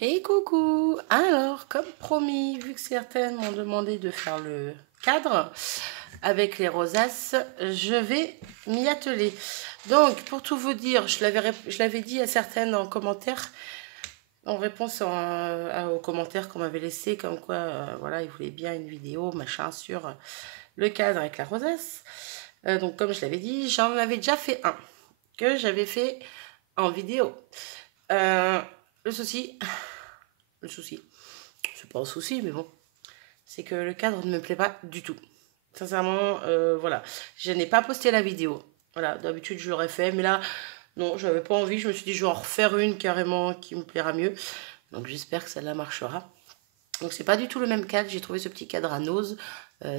Et coucou! Alors, comme promis, vu que certaines m'ont demandé de faire le cadre avec les rosaces, je vais m'y atteler. Donc, pour tout vous dire, je l'avais dit à certaines en commentaire, en réponse aux commentaires qu'on m'avait laissé, comme quoi, voilà, ils voulaient bien une vidéo, machin, sur le cadre avec la rosace. Donc, comme je l'avais dit, j'en avais déjà fait un, que j'avais fait en vidéo. Le souci, c'est pas un souci, mais bon, c'est que le cadre ne me plaît pas du tout. Sincèrement, voilà, je n'ai pas posté la vidéo. Voilà, d'habitude je l'aurais fait, mais là, non, j'avais pas envie. Je me suis dit, je vais en refaire une carrément qui me plaira mieux. Donc j'espère que celle-là marchera. Donc c'est pas du tout le même cadre. J'ai trouvé ce petit cadre à Nose,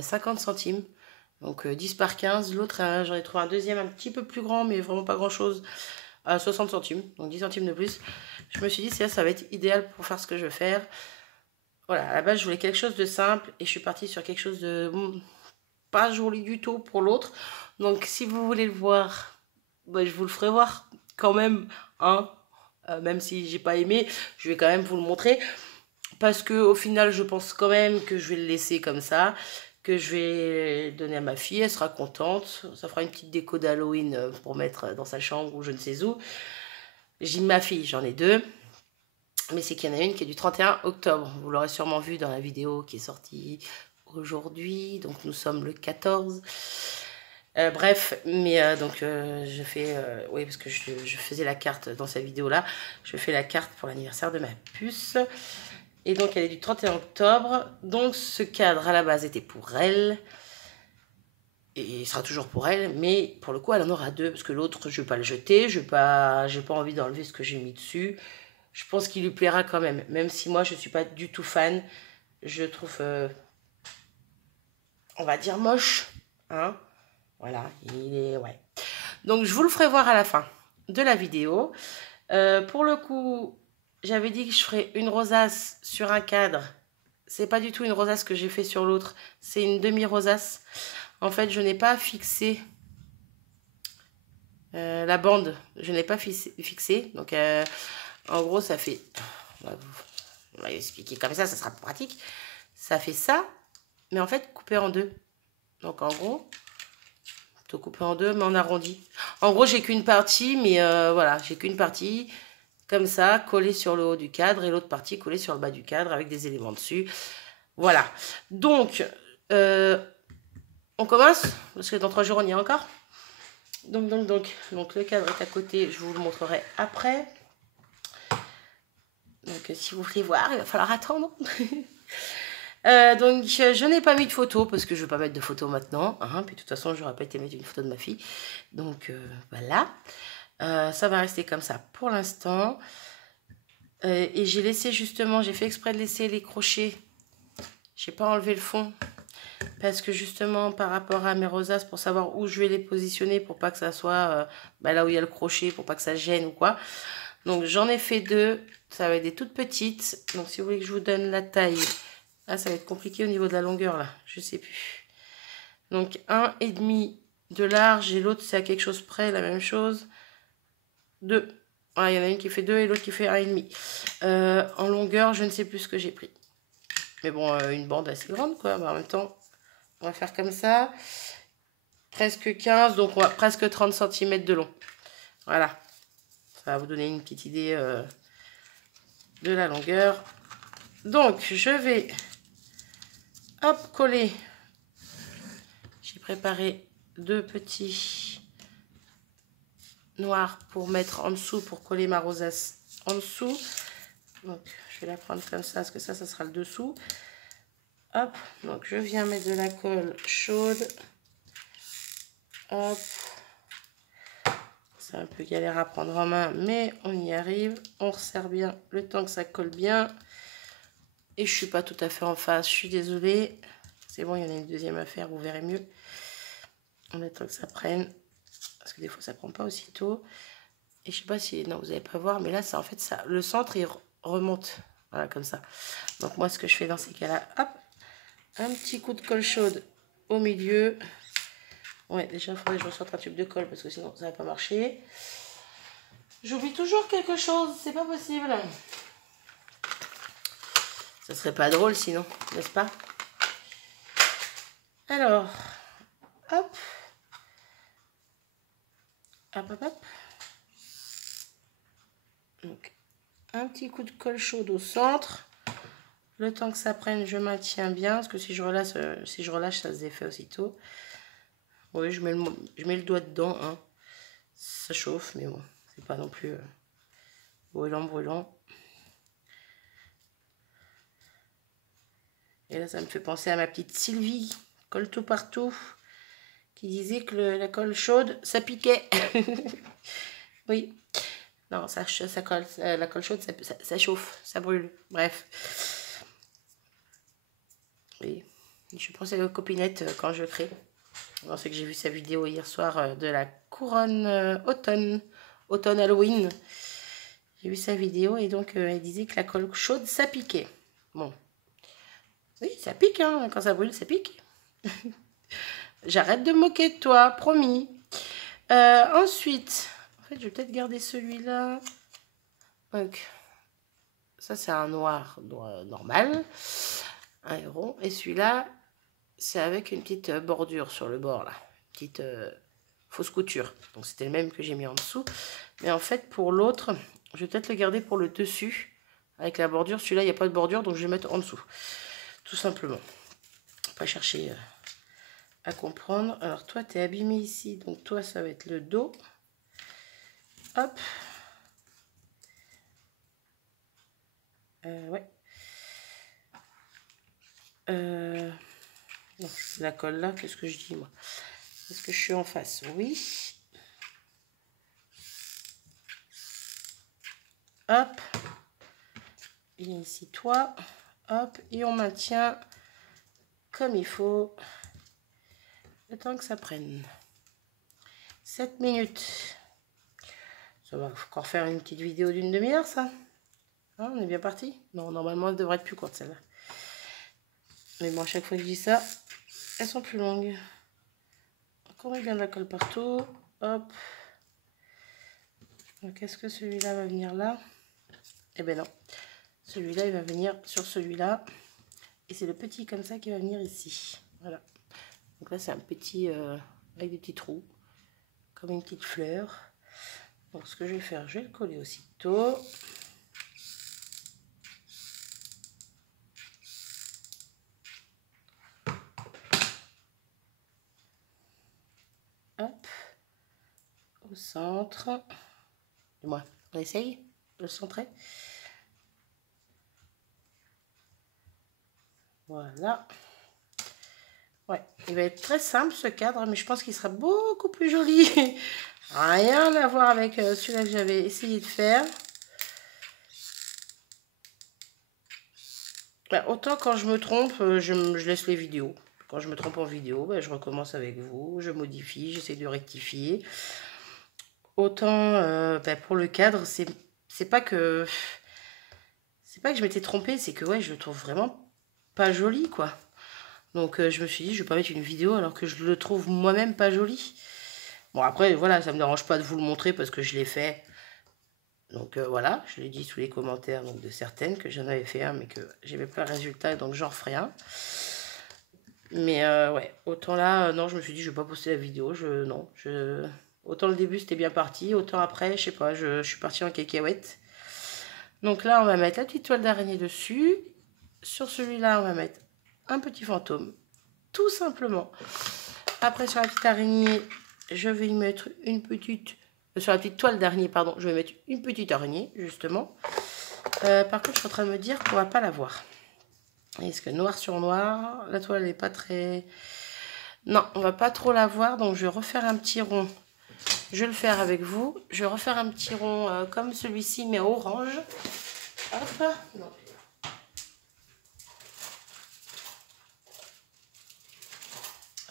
50 centimes. Donc 10 par 15. L'autre, j'en ai trouvé un deuxième un petit peu plus grand, mais vraiment pas grand-chose, à 60 centimes. Donc 10 centimes de plus. Je me suis dit, ça va être idéal pour faire ce que je veux faire. Voilà, à la base, je voulais quelque chose de simple et je suis partie sur quelque chose de pas joli du tout pour l'autre. Donc, si vous voulez le voir, bah, je vous le ferai voir quand même, hein. Même si j'ai pas aimé, je vais quand même vous le montrer. Parce que au final, je pense quand même que je vais le laisser comme ça, que je vais donner à ma fille, elle sera contente. Ça fera une petite déco d'Halloween pour mettre dans sa chambre ou je ne sais où. J'ai ma fille, j'en ai deux. Mais c'est qu'il y en a une qui est du 31 octobre. Vous l'aurez sûrement vu dans la vidéo qui est sortie aujourd'hui. Donc nous sommes le 14. Bref, mais donc je fais... oui, parce que je faisais la carte dans cette vidéo-là. Je fais la carte pour l'anniversaire de ma puce. Et donc elle est du 31 octobre. Donc ce cadre à la base était pour elle. Et il sera toujours pour elle. Mais pour le coup, elle en aura deux. Parce que l'autre, je ne vais pas le jeter. Je n'ai pas envie d'enlever ce que j'ai mis dessus. Je pense qu'il lui plaira quand même. Même si moi, je ne suis pas du tout fan. Je trouve, on va dire, moche. Hein, voilà, il est... Ouais. Donc, je vous le ferai voir à la fin de la vidéo. Pour le coup, j'avais dit que je ferais une rosace sur un cadre. C'est pas du tout une rosace que j'ai fait sur l'autre. C'est une demi-rosace. En fait, je n'ai pas fixé la bande. Je n'ai pas fixé. Donc, en gros, ça fait... On va expliquer comme ça sera pratique. Ça fait ça, mais en fait coupé en deux. Donc en gros, plutôt coupé en deux, mais en arrondi. En gros, j'ai qu'une partie, mais voilà, j'ai qu'une partie comme ça, collée sur le haut du cadre, et l'autre partie collée sur le bas du cadre avec des éléments dessus. Voilà. Donc, on commence, parce que dans 3 jours, on y est encore. Donc, le cadre est à côté, je vous le montrerai après. Donc, si vous voulez voir, il va falloir attendre. Donc, je n'ai pas mis de photo parce que je ne vais pas mettre de photo maintenant. Hein, puis, de toute façon, je n'aurais pas été mettre une photo de ma fille. Donc, voilà. Ça va rester comme ça pour l'instant. Et j'ai laissé justement, j'ai fait exprès de laisser les crochets. Je n'ai pas enlevé le fond. Parce que justement, par rapport à mes rosaces, pour savoir où je vais les positionner, pour pas que ça soit là où il y a le crochet, pour pas que ça gêne ou quoi. Donc, j'en ai fait 2. Ça va être des toutes petites. Donc, si vous voulez que je vous donne la taille... Ah, ça va être compliqué au niveau de la longueur, là. Je sais plus. Donc, 1,5 de large et l'autre, c'est à quelque chose près, la même chose. 2. Ah, il y en a une qui fait 2 et l'autre qui fait 1,5. En longueur, je ne sais plus ce que j'ai pris. Mais bon, une bande assez grande, quoi. Bah, en même temps, on va faire comme ça. Presque 15, donc on va presque 30 cm de long. Voilà. Ça va vous donner une petite idée de la longueur. Donc, je vais... Hop, coller. J'ai préparé 2 petits noirs pour mettre en dessous, pour coller ma rosace en dessous. Donc, je vais la prendre comme ça, parce que ça sera le dessous. Hop, donc je viens mettre de la colle chaude. Hop. C'est un peu galère à prendre en main, mais on y arrive. On resserre bien le temps que ça colle bien. Et je suis pas tout à fait en face, je suis désolée. C'est bon, il y en a une deuxième à faire, vous verrez mieux. On attend que ça prenne, parce que des fois ça prend pas aussitôt. Et je sais pas si, non, vous n'allez pas voir, mais là, ça, en fait, ça, le centre, il remonte, voilà, comme ça. Donc moi, ce que je fais dans ces cas-là, hop, un petit coup de colle chaude au milieu. Ouais, déjà, il faudrait que je ressorte un tube de colle, parce que sinon, ça va pas marcher. J'oublie toujours quelque chose, c'est pas possible. Ça serait pas drôle sinon, n'est-ce pas? Alors, hop. Hop, hop, hop. Donc, un petit coup de colle chaude au centre. Le temps que ça prenne, je maintiens bien. Parce que si je relâche, ça se défait aussitôt. Oui, je mets le doigt dedans. Hein. Ça chauffe, mais bon, c'est pas non plus brûlant, brûlant. Et là, ça me fait penser à ma petite Sylvie, colle tout partout, qui disait que la colle chaude, ça piquait. Oui. Non, ça colle, la colle chaude, ça chauffe, ça brûle. Bref. Oui. Je pense à la copinette quand je crée. Bon, c'est que j'ai vu sa vidéo hier soir de la couronne automne Halloween. J'ai vu sa vidéo et donc elle disait que la colle chaude, ça piquait. Bon. Oui, ça pique, hein. Quand ça brûle, ça pique. J'arrête de me moquer de toi, promis. Ensuite, en fait, je vais peut-être garder celui-là. Donc, ça, c'est un noir normal. Un rond. Et celui-là, c'est avec une petite bordure sur le bord, là. Une petite fausse couture. Donc, c'était le même que j'ai mis en dessous. Mais en fait, pour l'autre, je vais peut-être le garder pour le dessus. Avec la bordure. Celui-là, il n'y a pas de bordure, donc je vais le mettre en dessous. Tout simplement. Pas chercher à comprendre. Alors, toi, tu es abîmé ici. Donc, toi, ça va être le dos. Hop. Ouais. Non, la colle là, qu'est-ce que je dis moi? Est-ce que je suis en face? Oui. Hop. Et ici, toi. Hop. Et on maintient comme il faut. Le temps que ça prenne. 7 minutes. Ça va encore faire une petite vidéo d'une demi-heure, ça. Hein, on est bien parti? Non, normalement, elle devrait être plus courte, celle-là. Mais bon, à chaque fois que je dis ça, elles sont plus longues. Donc, on met bien de la colle partout. Hop. Donc, est-ce que celui-là va venir là? Eh ben non. Celui-là, il va venir sur celui-là. Et c'est le petit comme ça qui va venir ici. Voilà. Donc là, c'est un petit avec des petits trous. Comme une petite fleur. Donc, ce que je vais faire, je vais le coller aussitôt. Hop. Au centre. Dis-moi, on essaye de le centrer. Voilà. Ouais, il va être très simple ce cadre, mais je pense qu'il sera beaucoup plus joli. Rien à voir avec celui-là que j'avais essayé de faire. Ben, autant quand je me trompe, je laisse les vidéos. Quand je me trompe en vidéo, ben, je recommence avec vous, je modifie, j'essaie de rectifier. Autant ben, pour le cadre, c'est pas que je m'étais trompée, c'est que ouais, je le trouve vraiment pas joli, quoi. Donc je me suis dit, je vais pas mettre une vidéo alors que je le trouve moi-même pas joli. Bon, après, voilà, ça me dérange pas de vous le montrer parce que je l'ai fait. Donc voilà, je l'ai dit sous les commentaires donc, de certaines que j'en avais fait un, mais que j'aimais pas le résultat, donc j'en referai un. Mais ouais, autant là, non, je me suis dit, je vais pas poster la vidéo. Autant le début, c'était bien parti, autant après, je sais pas, je suis partie en cacahuète. Donc là, on va mettre la petite toile d'araignée dessus. Sur celui-là, on va mettre un petit fantôme, tout simplement. Après, sur la petite araignée, je vais y mettre une petite... sur la petite toile d'araignée, pardon, je vais mettre une petite araignée, justement. Par contre, je suis en train de me dire qu'on va pas la voir. Est-ce que noir sur noir, la toile n'est pas très... Non, on va pas trop la voir, donc je vais refaire un petit rond. Je vais le faire avec vous. Je vais refaire un petit rond comme celui-ci, mais orange. Hop, non.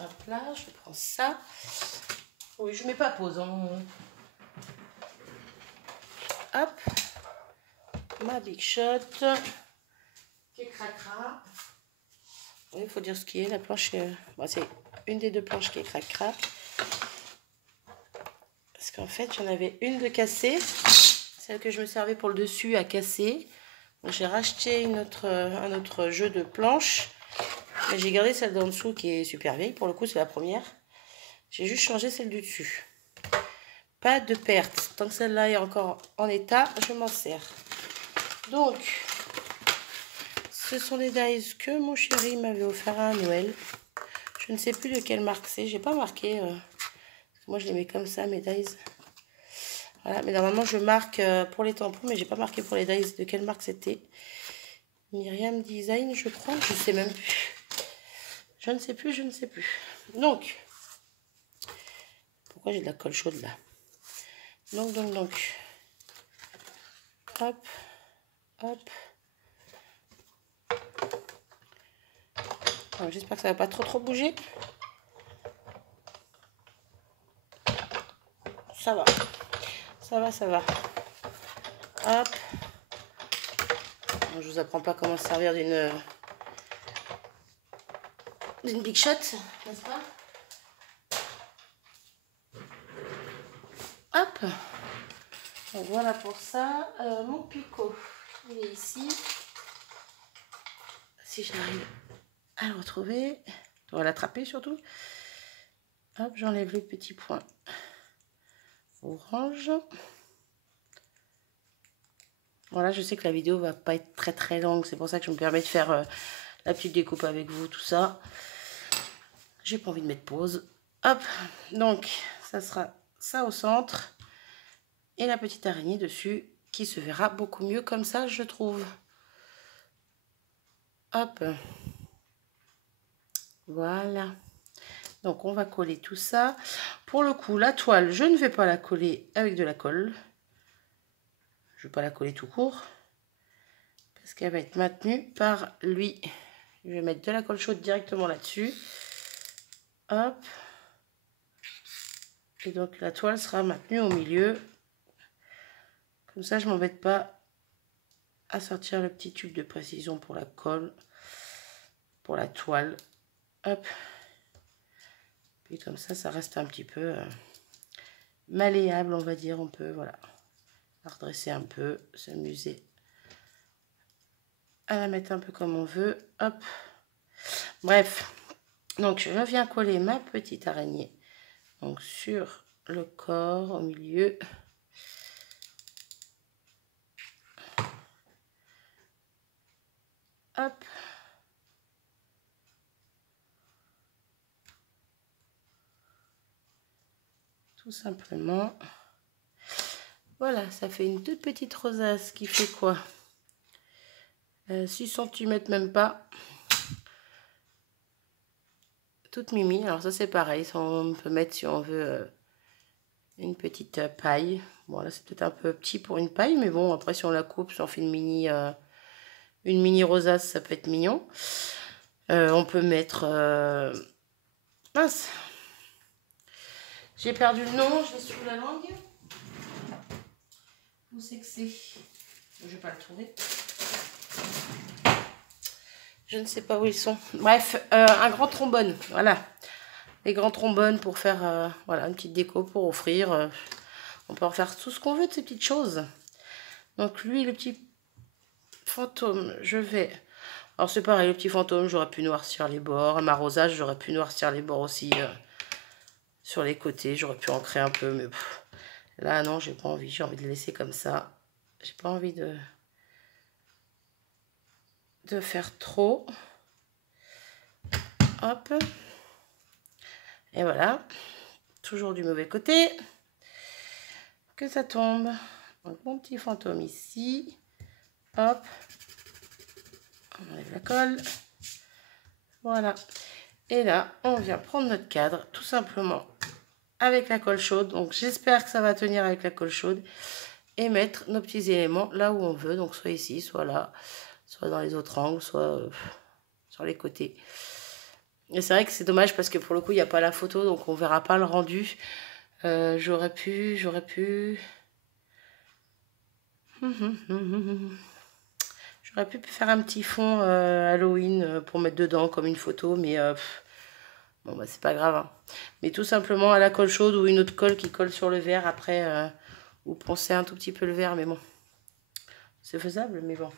Hop là, je prends ça. Oui, je mets pas pause. Hein. Hop. Ma Big Shot. Qui craquera. Oui, il faut dire ce qui est. La planche, bon, c'est une des deux planches qui est crac-crac. Parce qu'en fait, j'en avais une de cassée. Celle que je me servais pour le dessus a cassé. J'ai racheté un autre jeu de planche. Mais j'ai gardé celle d'en dessous qui est super vieille. Pour le coup, c'est la première. J'ai juste changé celle du dessus. Pas de perte. Tant que celle-là est encore en état, je m'en sers. Donc, ce sont les dies que mon chéri m'avait offert à Noël. Je ne sais plus de quelle marque c'est. J'ai pas marqué. Moi, je les mets comme ça, mes dies. Voilà, mais normalement, je marque pour les tampons, mais j'ai pas marqué pour les dies de quelle marque c'était. Myriam Design, je crois. Je sais même plus. Je ne sais plus, je ne sais plus. Donc, pourquoi j'ai de la colle chaude là? Donc. Hop, hop. J'espère que ça va pas trop bouger. Ça va. Ça va. Hop. Bon, je vous apprends pas comment se servir d'une Big Shot, n'est-ce pas? Hop. Donc voilà pour ça. Mon picot, il est ici. Si j'arrive à le retrouver, on va l'attraper surtout. Hop, j'enlève les petits points orange. Voilà, je sais que la vidéo va pas être très longue, c'est pour ça que je me permets de faire la petite découpe avec vous, tout ça. J'ai pas envie de mettre pause. Hop, donc ça sera ça au centre et la petite araignée dessus qui se verra beaucoup mieux comme ça, je trouve. Hop, voilà. Donc on va coller tout ça. Pour le coup, la toile, je ne vais pas la coller avec de la colle. Je ne vais pas la coller tout court parce qu'elle va être maintenue par lui. Je vais mettre de la colle chaude directement là-dessus. Hop. Et donc la toile sera maintenue au milieu. Comme ça, je ne m'embête pas à sortir le petit tube de précision pour la colle, pour la toile. Hop. Puis comme ça reste un petit peu malléable, on va dire. On peut, voilà, la redresser un peu, s'amuser à la mettre un peu comme on veut. Hop. Bref. Donc, je viens coller ma petite araignée. Donc, sur le corps, au milieu. Hop. Tout simplement. Voilà, ça fait une toute petite rosace qui fait quoi 6 cm même pas. Toute mimi. Alors ça c'est pareil, on peut mettre si on veut une petite paille. Bon là c'est peut-être un peu petit pour une paille, mais bon après si on la coupe, si on fait une mini rosace, ça peut être mignon. On peut mettre... mince, j'ai perdu le nom, je l'ai sous la langue. Où c'est que c'est? Je vais pas le trouver. Je ne sais pas où ils sont. Bref, un grand trombone. Voilà. Les grands trombones pour faire voilà, une petite déco pour offrir. On peut en faire tout ce qu'on veut de ces petites choses. Donc lui, le petit fantôme, je vais... Alors c'est pareil, le petit fantôme, j'aurais pu noircir les bords. Ma rosage, j'aurais pu noircir les bords aussi sur les côtés. J'aurais pu en créer un peu, mais pff, là non, j'ai pas envie. J'ai envie de le laisser comme ça. J'ai pas envie de faire trop. Hop. Et voilà. Toujours du mauvais côté. Que ça tombe. Donc mon petit fantôme ici. Hop. On enlève la colle. Voilà. Et là, on vient prendre notre cadre, tout simplement, avec la colle chaude. Donc j'espère que ça va tenir avec la colle chaude. Et mettre nos petits éléments là où on veut. Donc soit ici, soit là. Soit dans les autres angles, soit sur les côtés. Et c'est vrai que c'est dommage parce que pour le coup, il n'y a pas la photo. Donc on verra pas le rendu. J'aurais pu... J'aurais pu faire un petit fond Halloween pour mettre dedans comme une photo. Mais bon, bah c'est pas grave. Hein. Mais tout simplement à la colle chaude ou une autre colle qui colle sur le verre après. Ou poncer un tout petit peu le verre. Mais bon, c'est faisable, mais bon.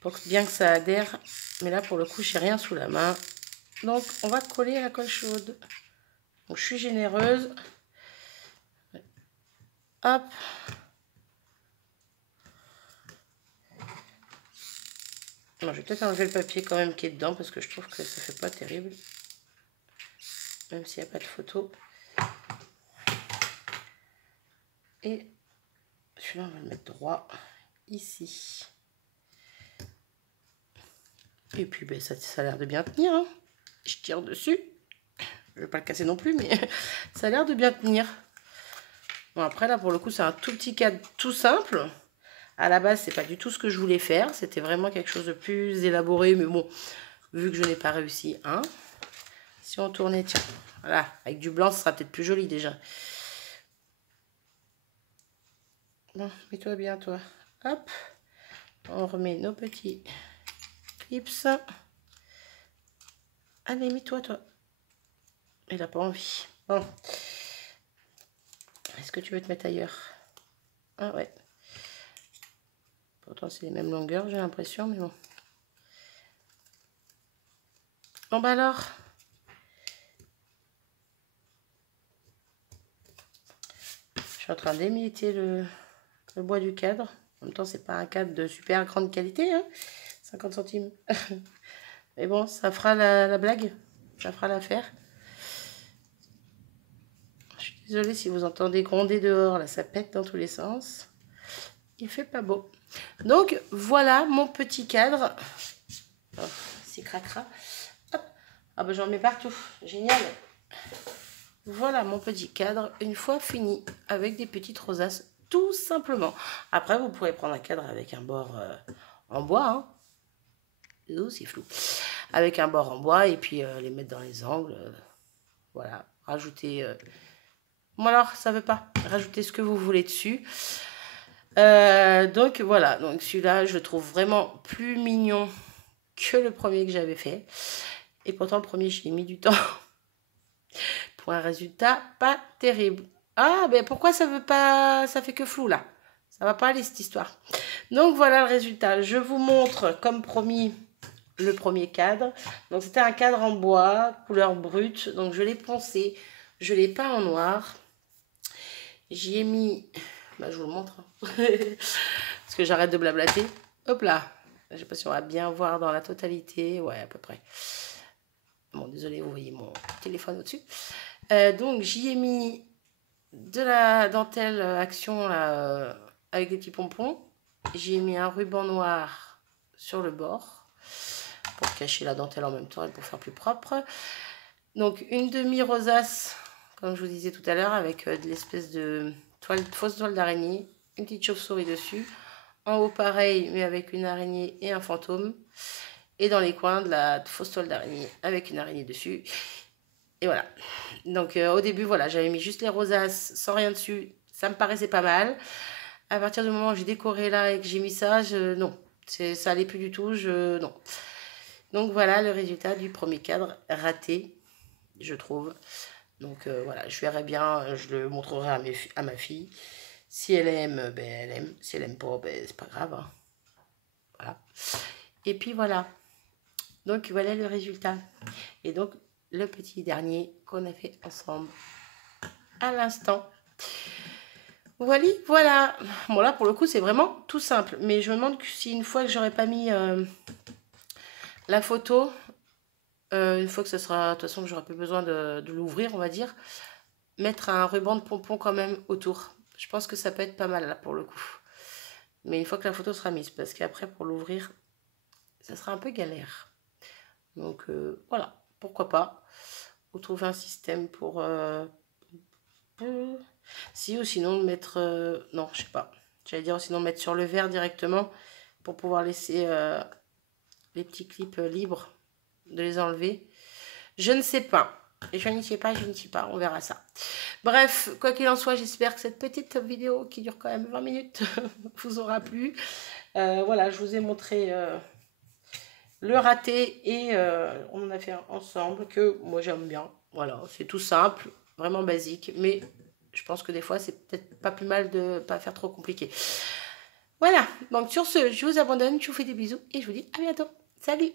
pour bien que ça adhère. Mais là, pour le coup, j'ai rien sous la main. Donc, on va coller la colle chaude. Donc, je suis généreuse. Hop. Non, je vais peut-être enlever le papier quand même qui est dedans parce que je trouve que ça fait pas terrible. Même s'il n'y a pas de photo. Et celui-là, on va le mettre droit ici. Et puis, ben, ça a l'air de bien tenir. Hein. Je tire dessus. Je vais pas le casser non plus, mais ça a l'air de bien tenir. Bon, après, là, pour le coup, c'est un tout petit cadre tout simple. À la base, c'est pas du tout ce que je voulais faire. C'était vraiment quelque chose de plus élaboré. Mais bon, vu que je n'ai pas réussi, hein. Si on tournait, tiens, voilà, avec du blanc, ce sera peut-être plus joli déjà. Bon, mets-toi bien, toi. Hop. On remet nos petits clips. Allez, mets-toi, toi. Il n'a pas envie. Bon. Est-ce que tu veux te mettre ailleurs? Ah ouais. Pourtant, c'est les mêmes longueurs, j'ai l'impression, mais bon. Bon, bah alors. Je suis en train d'émietter le bois du cadre. En même temps, c'est pas un cadre de super grande qualité, hein. 50 centimes. Mais bon, ça fera la blague. Ça fera l'affaire. Je suis désolée si vous entendez gronder dehors. Là, ça pète dans tous les sens. Il fait pas beau. Donc, voilà mon petit cadre. Oh, c'est cracra. Hop. Ah ben, j'en mets partout. Génial. Voilà mon petit cadre, une fois fini, avec des petites rosaces, tout simplement. Après, vous pourrez prendre un cadre avec un bord en bois. Hein. Oh, c'est flou. Avec un bord en bois et puis les mettre dans les angles. Voilà. Rajouter... Bon alors, ça veut pas. Rajoutez ce que vous voulez dessus. Donc voilà. Donc celui-là, je le trouve vraiment plus mignon que le premier que j'avais fait. Et pourtant, le premier, j'ai mis du temps. Pour un résultat pas terrible. Ah, ben pourquoi ça veut pas... Ça fait que flou, là. Ça va pas aller, cette histoire. Donc, voilà le résultat. Je vous montre, comme promis, le premier cadre. Donc, c'était un cadre en bois, couleur brute. Donc, je l'ai poncé. Je l'ai peint en noir. J'y ai mis... Bah, je vous le montre. Hein. Parce que j'arrête de blablater. Hop là. Je sais pas si on va bien voir dans la totalité. Ouais, à peu près. Bon, désolé, vous voyez mon téléphone au-dessus. Donc, j'y ai mis de la dentelle action là, avec des petits pompons. J'y ai mis un ruban noir sur le bord pour cacher la dentelle en même temps et pour faire plus propre. Donc, une demi-rosace, comme je vous disais tout à l'heure, avec de l'espèce de fausse toile d'araignée, une petite chauve-souris dessus. En haut, pareil, mais avec une araignée et un fantôme. Et dans les coins, de la fausse toile d'araignée avec une araignée dessus. Et voilà. Donc, au début, voilà, j'avais mis juste les rosaces sans rien dessus. Ça me paraissait pas mal. À partir du moment où j'ai décoré là et que j'ai mis ça, non. Ça allait plus du tout. Non. Donc, voilà le résultat du premier cadre raté, je trouve. Donc, voilà, je verrai bien. Je le montrerai à ma fille. Si elle aime, ben, elle aime. Si elle aime pas, ben, c'est pas grave. Hein. Voilà. Et puis, voilà. Donc, voilà le résultat. Et donc, le petit dernier qu'on a fait ensemble à l'instant. Voilà. Bon, là, pour le coup, c'est vraiment tout simple. Mais je me demande si une fois que j'aurais pas mis la photo, une fois que ce sera... De toute façon, que j'aurai plus besoin de l'ouvrir, on va dire, mettre un ruban de pompon quand même autour. Je pense que ça peut être pas mal, là, pour le coup. Mais une fois que la photo sera mise, parce qu'après, pour l'ouvrir, ça sera un peu galère. Donc, voilà. Pourquoi pas. Vous trouvez un système pour... Si, ou sinon le mettre... non, je sais pas. J'allais dire sinon le mettre sur le verre directement pour pouvoir laisser les petits clips libres, de les enlever. Je ne sais pas. Et je ne sais pas, on verra ça. Bref, quoi qu'il en soit, j'espère que cette petite vidéo qui dure quand même 20 minutes vous aura plu. Voilà, je vous ai montré le raté et on en a fait un ensemble que moi j'aime bien. Voilà, c'est tout simple, vraiment basique, mais je pense que des fois c'est peut-être pas plus mal de pas faire trop compliqué. Voilà, donc sur ce, je vous abandonne, je vous fais des bisous et je vous dis à bientôt. Salut!